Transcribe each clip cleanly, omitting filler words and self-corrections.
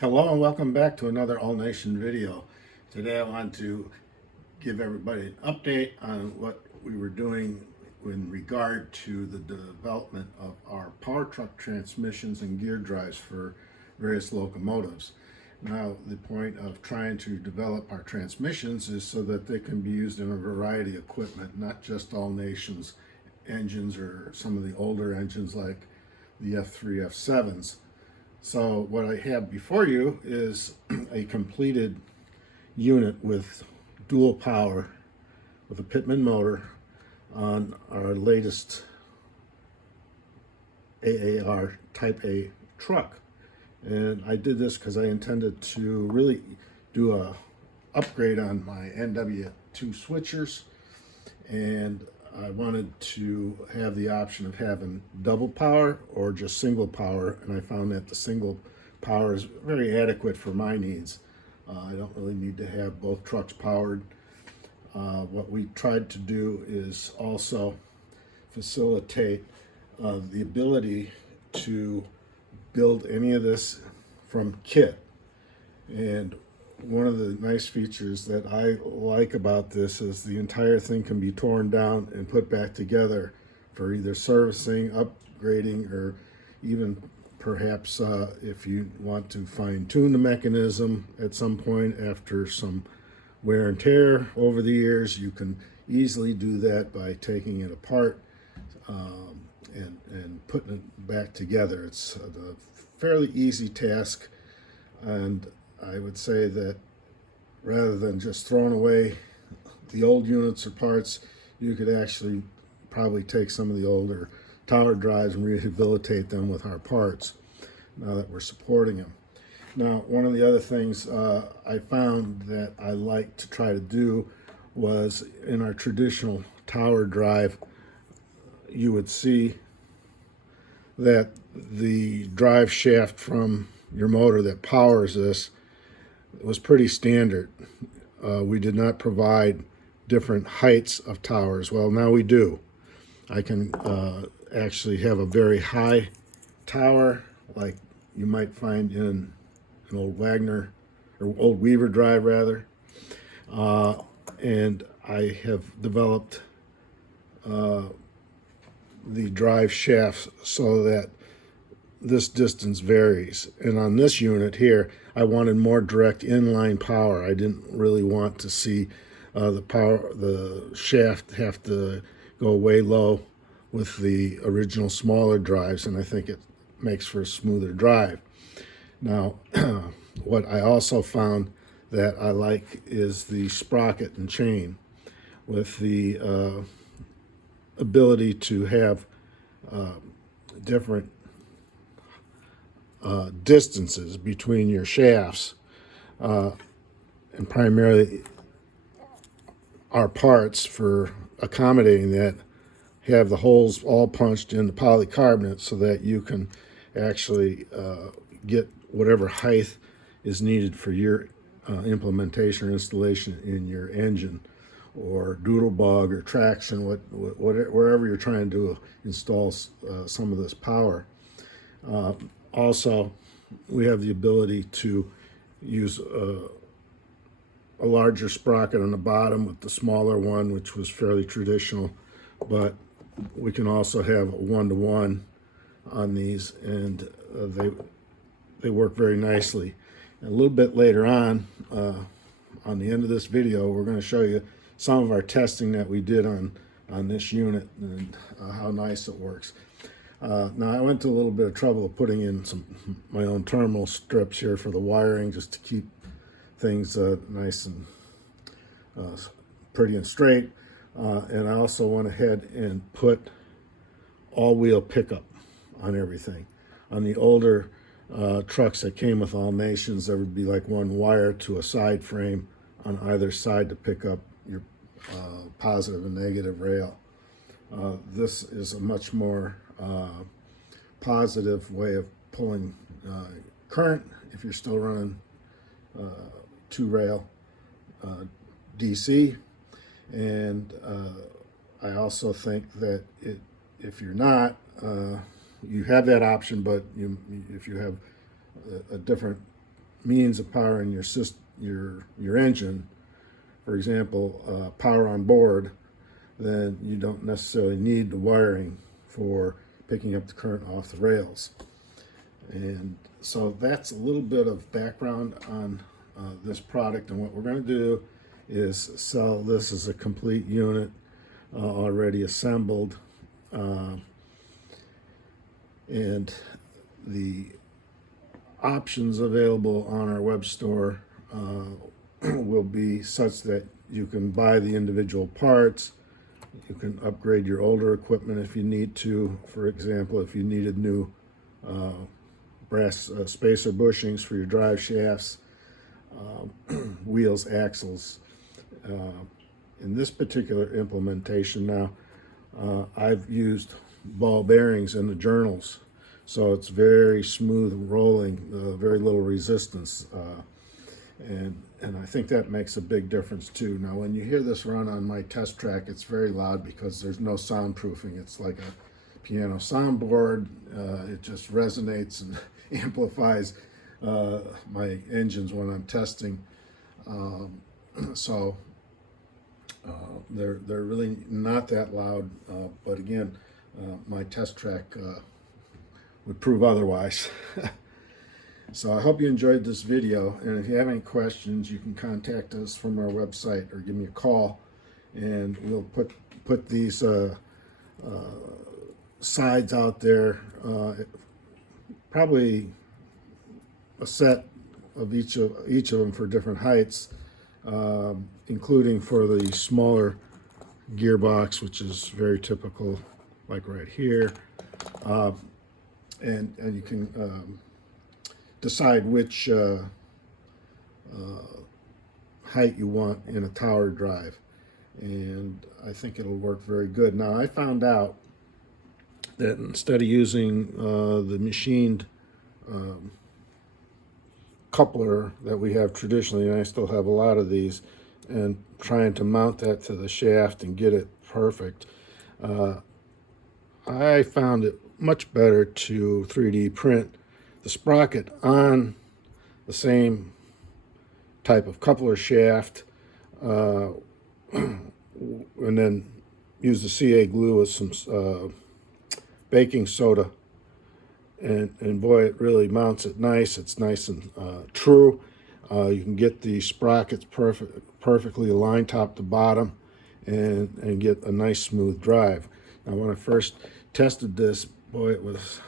Hello and welcome back to another All Nation video. Today I want to give everybody an update on what we were doing in regard to the development of our power truck transmissions and gear drives for various locomotives. Now, the point of trying to develop our transmissions is so that they can be used in a variety of equipment, not just All Nations engines or some of the older engines like the F3, F7s. So what I have before you is a completed unit with dual power with a Pitman motor on our latest AAR Type A truck. And I did this because I intended to really do a upgrade on my NW2 switchers, and I wanted to have the option of having double power or just single power, and I found that the single power is very adequate for my needs. I don't really need to have both trucks powered. What we tried to do is also facilitate the ability to build any of this from kit. And one of the nice features that I like about this is the entire thing can be torn down and put back together for either servicing, upgrading, or even perhaps if you want to fine tune the mechanism at some point after some wear and tear over the years, you can easily do that by taking it apart and putting it back together. It's a fairly easy task, and I would say that rather than just throwing away the old units or parts, you could actually probably take some of the older tower drives and rehabilitate them with our parts now that we're supporting them. Now, one of the other things I found that I like to try to do was in our traditional tower drive, you would see that the drive shaft from your motor that powers this was pretty standard. We did not provide different heights of towers. Well, now we do. I can actually have a very high tower like you might find in an old Wagner or old Weaver drive rather. And I have developed the drive shafts so that this distance varies. And on this unit here, I wanted more direct inline power. I didn't really want to see the shaft have to go way low with the original smaller drives, and I think it makes for a smoother drive. Now, what I also found that I like is the sprocket and chain with the ability to have different distances between your shafts, and primarily our parts for accommodating that have the holes all punched into polycarbonate so that you can actually get whatever height is needed for your implementation or installation in your engine or doodlebug or traction, wherever you're trying to install some of this power. Also, we have the ability to use a larger sprocket on the bottom with the smaller one, which was fairly traditional, but we can also have a one-to-one on these, and they work very nicely. And a little bit later on the end of this video, we're going to show you some of our testing that we did on this unit and how nice it works. Now, I went to a little bit of trouble of putting in my own terminal strips here for the wiring, just to keep things nice and pretty and straight. And I also went ahead and put all-wheel pickup on everything. On the older trucks that came with All Nations, there would be like one wire to a side frame on either side to pick up your positive and negative rail. This is a much more positive way of pulling current if you're still running two-rail DC. And I also think that if you're not, you have that option, but if you have a different means of powering your your engine, for example, power on board, then you don't necessarily need the wiring for picking up the current off the rails. And so that's a little bit of background on this product, and what we're going to do is sell this as a complete unit, already assembled, and the options available on our web store will be such that you can buy the individual parts. You can upgrade your older equipment if you need to. For example, if you needed new brass spacer bushings for your drive shafts, wheels, axles. In this particular implementation now, I've used ball bearings in the journals, so it's very smooth rolling, very little resistance, and I think that makes a big difference too. Now, when you hear this run on my test track, it's very loud because there's no soundproofing. It's like a piano soundboard. It just resonates and amplifies my engines when I'm testing. So they're really not that loud, but again, my test track would prove otherwise. So I hope you enjoyed this video, and if you have any questions, you can contact us from our website or give me a call, and we'll put these sides out there, probably a set of each of them for different heights, including for the smaller gearbox, which is very typical, like right here, and you can decide which height you want in a tower drive, and I think it'll work very good. Now, I found out that instead of using the machined coupler that we have traditionally, and I still have a lot of these, and trying to mount that to the shaft and get it perfect, I found it much better to 3D print the sprocket on the same type of coupler shaft, and then use the CA glue with some baking soda, and boy, it really mounts it nice. It's nice and true. You can get the sprockets perfectly aligned top to bottom, and get a nice smooth drive. Now, when I first tested this, boy, it was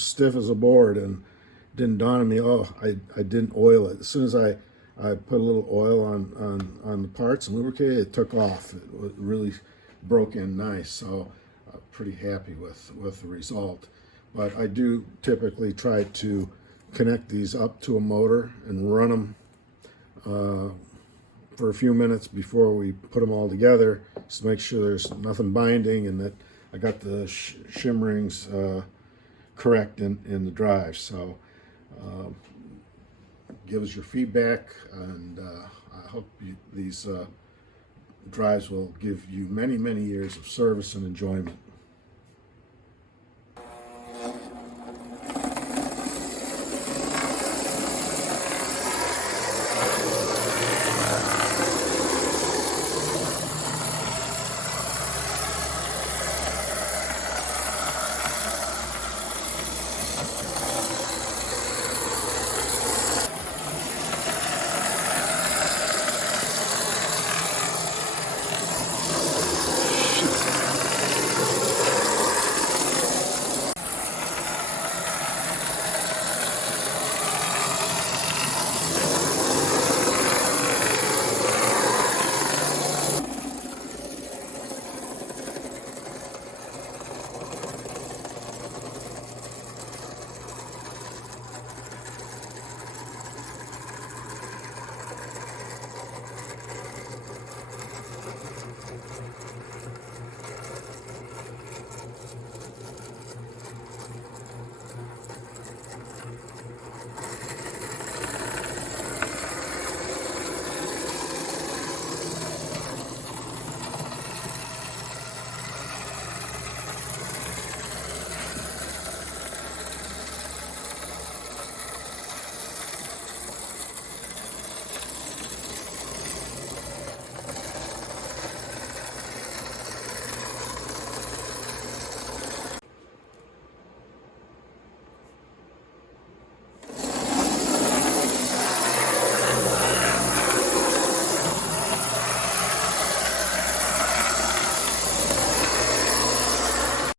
stiff as a board, and it didn't dawn on me, oh, I didn't oil it. As soon as I put a little oil on the parts and lubricated, it took off. It really broke in nice, so I'm pretty happy with the result. But I do typically try to connect these up to a motor and run them for a few minutes before we put them all together, just to make sure there's nothing binding and that I got the shimmerings correct in the drive. So give us your feedback, and I hope these drives will give you many, many years of service and enjoyment.